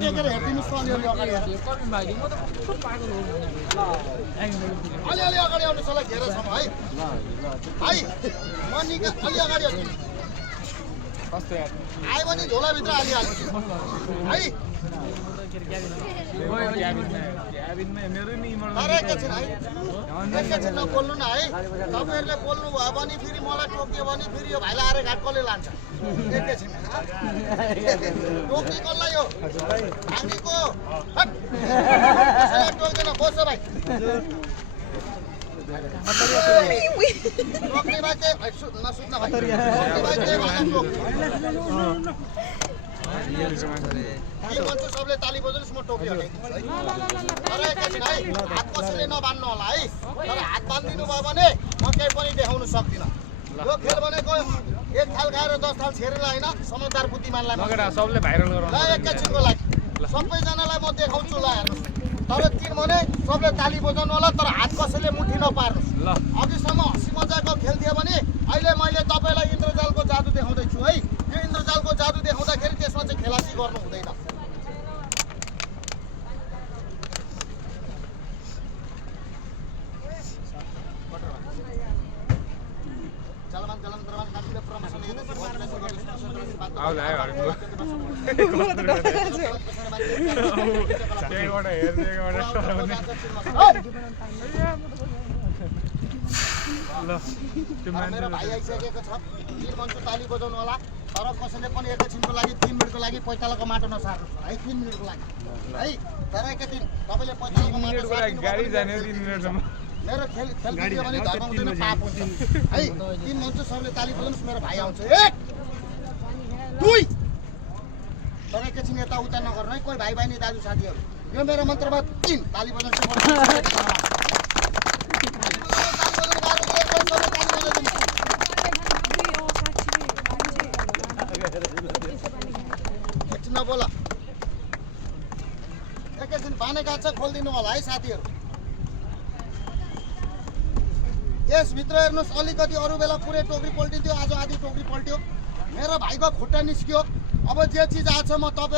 टेकेर हेरिदिनुहोस् न अलिअलि अगाडि अलिअलि अगाडि आउनुहोस् होला घेरासम्म है है मनिका अलि अगाडि आयो भने झोलाभित्र हालिहाल्छु है एकैछिन नबोल्नु न है तपाईँहरूले बोल्नु भयो भने फेरि मलाई टोक्यो भने फेरि यो भाइलाई आएर घाट कसले लान्छ एकैछिन टोक्ने कसलाई हो हामीको टोक्दैन बस्छ भाइ टोक्ने भाइ चाहिँ नसुत्न भाइ सबले ताली बजाउनुहोस् म टोकिहालेँ तर एकैछिन है हात कसैले नबान्नु होला है तर हात बान्दिनु भयो भने म केही पनि देखाउन सक्दिनँ यो खेल भनेको एक थाल खाएर 10 थाल छेरेर होइन समझदार बुद्धिमानलाई सबले भाइरल गराउनु ल एकैछिनको लागि सबैजनालाई म देखाउँछु ल हेर्नुहोस् तर दिन भने सबले ताली बजाउनु होला तर हात कसैले मुठी नपार्नुहोस् ल अघिसम्म हँसी मजाको खेल थियो भने अहिले मैले तपाईँलाई इन्द्रजालको जादु देखाउँदैछु है यो इन्द्रजालको जादु देखाउँदाखेरि त्यसमा चाहिँ खेलासी गर्नु हुँदैन मेरो भाइ आइसकेको छ मन्चु ताली बजाउनु होला तर कसैले पनि एकैछिनको लागि 3 मिनेटको लागि पैतालाको माटो नसार्नुहोस् है 3 मिनेटको लागि है तर एकैछिन तपाईँले पैतालाको माटो गाडी जाने 3 मिनेटसम्म मेरो खेल खेल्दियो भने धर्म हुँदैन पाप हुन्छ है 3 मन्चु सबले ताली बजाउनुहोस् मेरो भाइ आउँछ 1 2 तर एकैछिन यता उता नगर्नु है कोही भाइ बहिनी दाजु साथीहरू यो मेरो मन्त्रमा 3 ताली बजाउनु नबोला एकैछिन बाने गाछा खोलिदिनु होला है साथीहरू यसभित्र हेर्नुहोस् अलिकति अरू बेला पुरै टोकरी पल्टिन्थ्यो आज आधी टोकरी पल्ट्यो मेरो भाइको खुट्टा निस्क्यो अब जे चिज आछ म तपाईँ